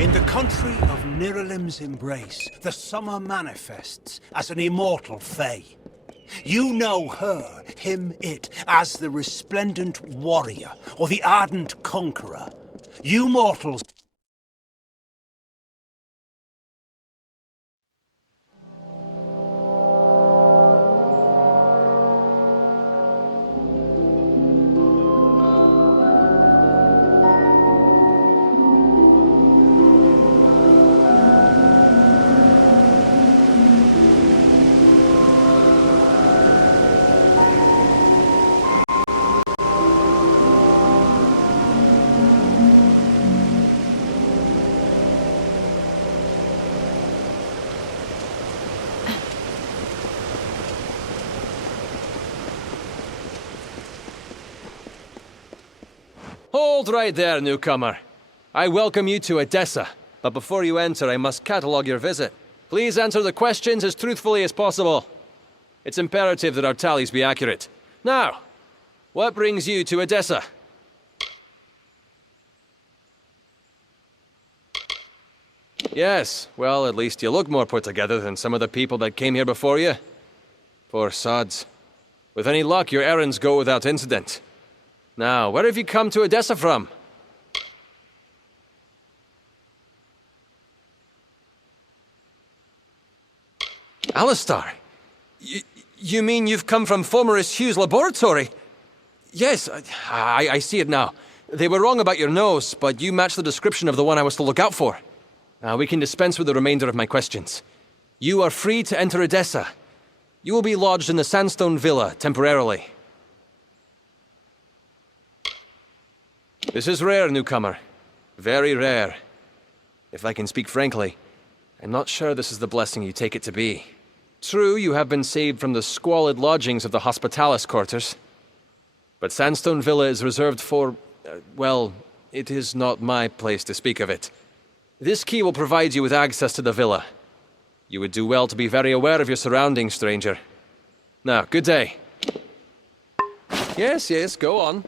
In the country of Niralim's embrace, the summer manifests as an immortal fae. You know her, him, it, as the resplendent warrior, or the ardent conqueror. You mortals... Hold right there, newcomer. I welcome you to Odessa, but before you enter, I must catalogue your visit. Please answer the questions as truthfully as possible. It's imperative that our tallies be accurate. Now, what brings you to Odessa? Yes, well, at least you look more put together than some of the people that came here before you. Poor sods. With any luck, your errands go without incident. Now, where have you come to Odessa from? Alistar? You mean you've come from Fomerus Hugh's laboratory? Yes, I see it now. They were wrong about your nose, but you match the description of the one I was to look out for. Now, we can dispense with the remainder of my questions. You are free to enter Odessa. You will be lodged in the Sandstone Villa, temporarily. This is rare, newcomer. Very rare. If I can speak frankly, I'm not sure this is the blessing you take it to be. True, you have been saved from the squalid lodgings of the Hospitalis quarters. But Sandstone Villa is reserved for... well, it is not my place to speak of it. This key will provide you with access to the villa. You would do well to be very aware of your surroundings, stranger. Now, good day. Yes, go on.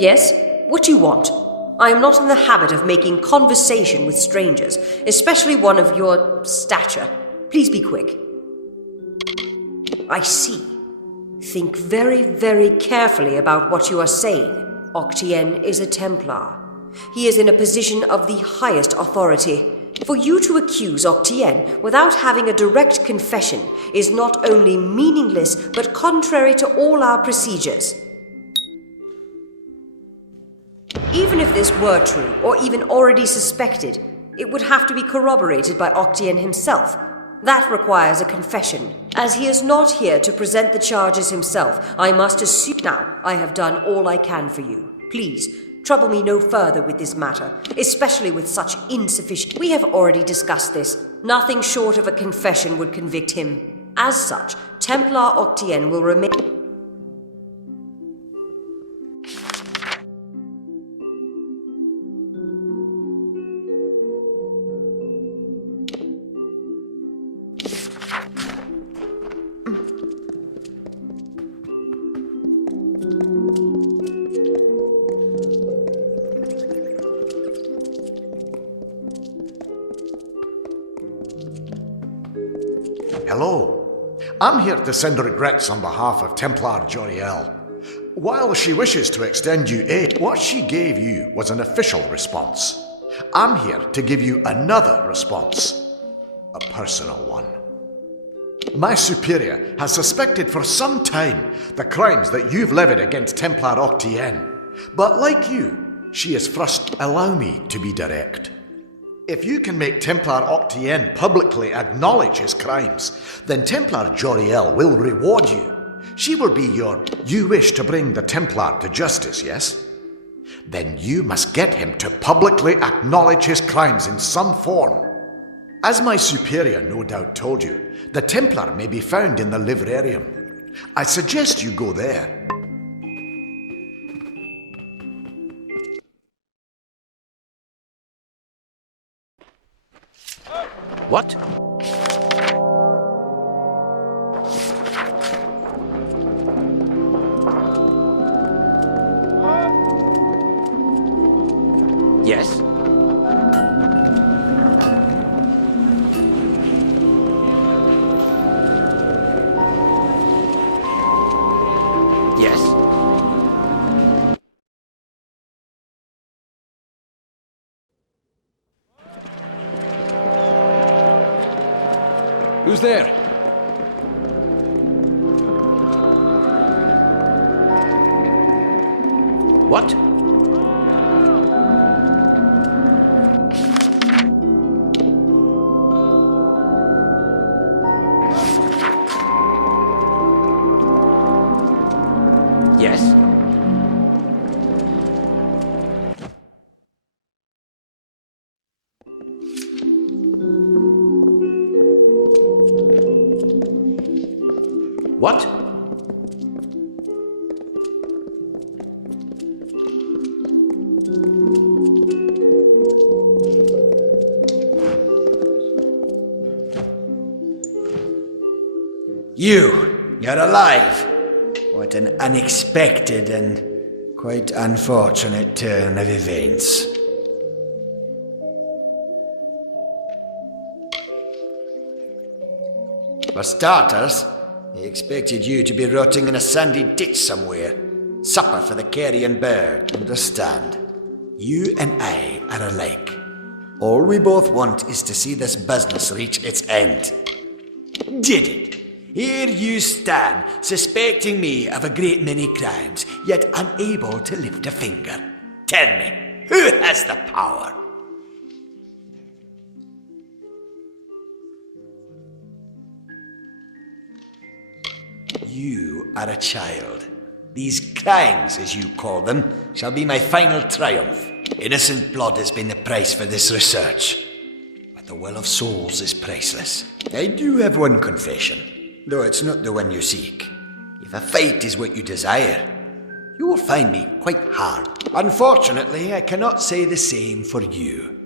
Yes? What do you want? I am not in the habit of making conversation with strangers, especially one of your stature. Please be quick. I see. Think very, very carefully about what you are saying. Oktyen is a Templar. He is in a position of the highest authority. For you to accuse Oktyen without having a direct confession is not only meaningless, but contrary to all our procedures. Even if this were true, or even already suspected, it would have to be corroborated by Oktyen himself. That requires a confession. As he is not here to present the charges himself, I must assume now I have done all I can for you. Please, trouble me no further with this matter, especially with such insufficient... We have already discussed this. Nothing short of a confession would convict him. As such, Templar Oktyen will remain... Hello. I'm here to send regrets on behalf of Templar Joriel. While she wishes to extend you aid, what she gave you was an official response. I'm here to give you another response. A personal one. My superior has suspected for some time the crimes that you've levied against Templar Oktyen. But like you, She is first. Allow me to be direct. If you can make Templar Oktьен publicly acknowledge his crimes, then Templar Joriel will reward you. She will be your... You wish to bring the Templar to justice, yes? Then you must get him to publicly acknowledge his crimes in some form. As my superior no doubt told you, the Templar may be found in the livrarium. I suggest you go there. What? Yes? Yes? Who's there? What? Yes? What? You're alive. What an unexpected and quite unfortunate turn of events. For starters, he expected you to be rotting in a sandy ditch somewhere. Supper for the carrion bird. Understand? You and I are alike. All we both want is to see this business reach its end. Did it? Here you stand, suspecting me of a great many crimes, yet unable to lift a finger. Tell me, who has the power? You are a child. These crimes, as you call them, shall be my final triumph. Innocent blood has been the price for this research. But the will of souls is priceless. I do have one confession, though it's not the one you seek. If a fight is what you desire, you will find me quite hard. Unfortunately, I cannot say the same for you.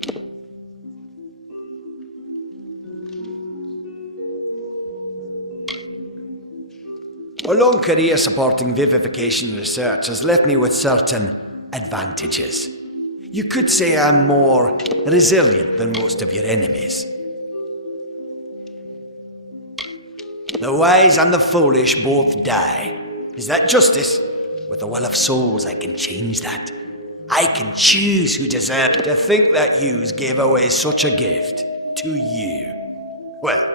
A long career supporting vivification research has left me with certain advantages. You could say I'm more resilient than most of your enemies. The wise and the foolish both die. Is that justice? With the will of souls, I can change that. I can choose who deserves. To think that yous gave away such a gift to you. Well,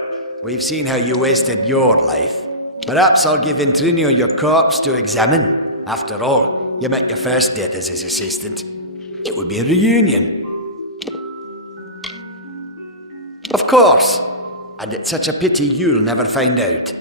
we've seen how you wasted your life. Perhaps I'll give Intrinio your corpse to examine. After all, you met your first death as his assistant. It would be a reunion. Of course. And it's such a pity you'll never find out.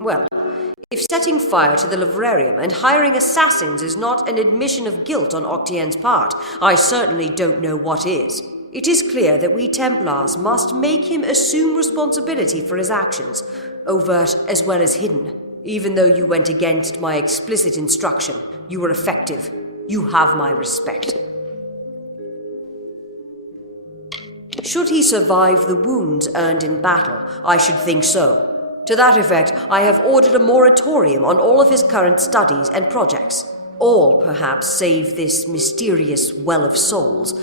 Well, if setting fire to the livrarium and hiring assassins is not an admission of guilt on Oktyen's part, I certainly don't know what is. It is clear that we Templars must make him assume responsibility for his actions, overt as well as hidden. Even though you went against my explicit instruction, you were effective. You have my respect. Should he survive the wounds earned in battle, I should think so. To that effect, I have ordered a moratorium on all of his current studies and projects. All, perhaps, save this mysterious Well of Souls.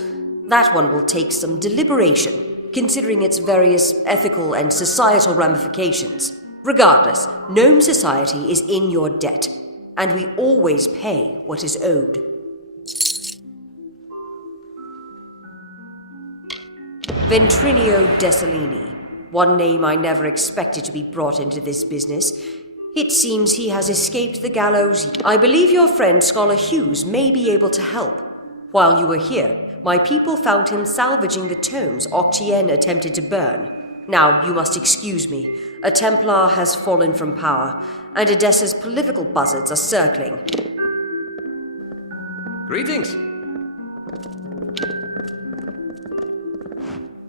That one will take some deliberation, considering its various ethical and societal ramifications. Regardless, gnome society is in your debt, and we always pay what is owed. Ventrinio Desalini. One name I never expected to be brought into this business. It seems he has escaped the gallows. I believe your friend Scholar Hughes may be able to help. While you were here, my people found him salvaging the tomes Oktyen attempted to burn. Now, you must excuse me. A Templar has fallen from power, and Edessa's political buzzards are circling. Greetings!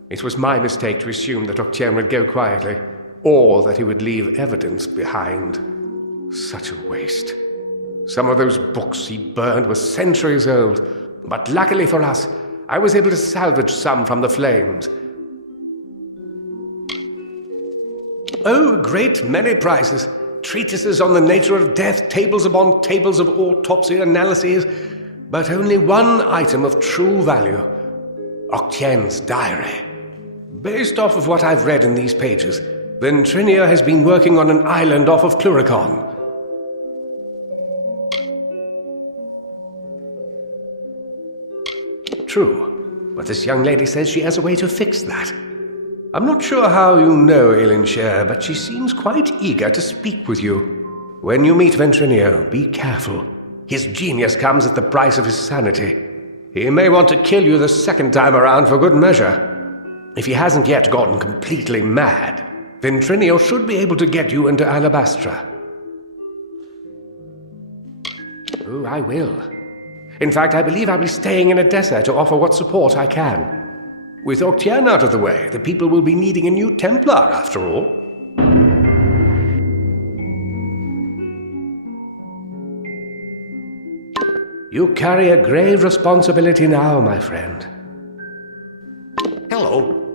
It was my mistake to assume that Oktyen would go quietly, or that he would leave evidence behind. Such a waste. Some of those books he burned were centuries old, but luckily for us, I was able to salvage some from the flames. Oh, a great many prizes. Treatises on the nature of death, tables upon tables of autopsy analyses, but only one item of true value. Oktyen's diary. Based off of what I've read in these pages, Ventrinio has been working on an island off of Cluricon. True, but this young lady says she has a way to fix that. I'm not sure how you know Elinshire, but she seems quite eager to speak with you. When you meet Ventrinio, be careful. His genius comes at the price of his sanity. He may want to kill you the second time around for good measure. If he hasn't yet gotten completely mad, Ventrinio should be able to get you into Alabastra. Oh, I will. In fact, I believe I'll be staying in Edessa to offer what support I can. With Oktyen out of the way, the people will be needing a new Templar, after all. You carry a grave responsibility now, my friend. Hello.